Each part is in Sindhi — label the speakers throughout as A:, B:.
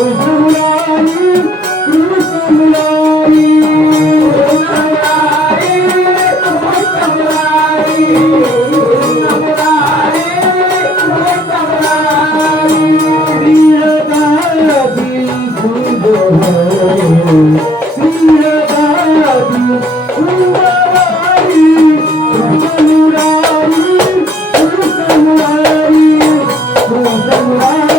A: Oh, री भे री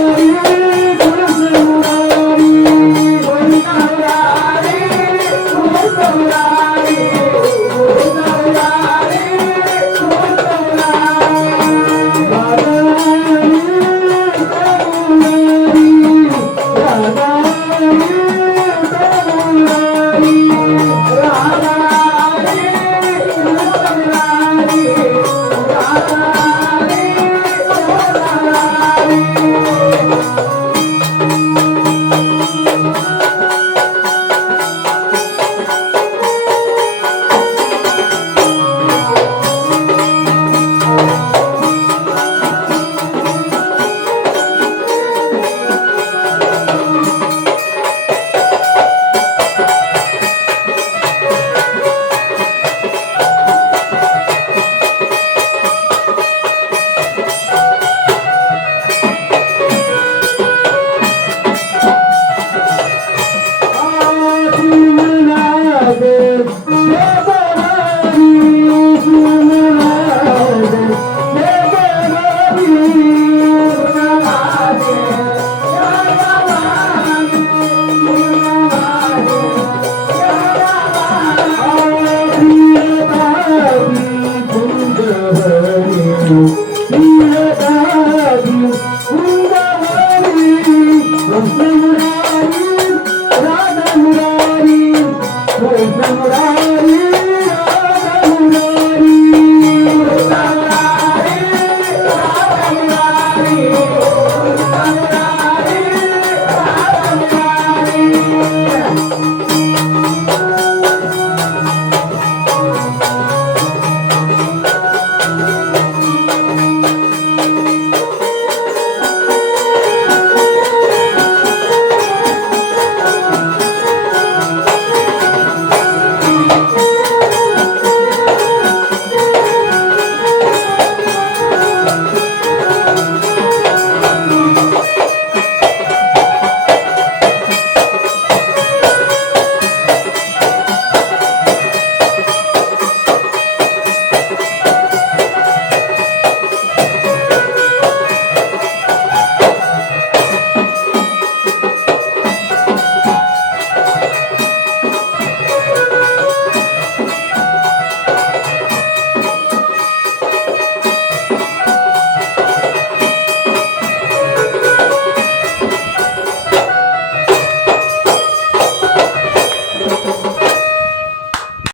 A: Thank you.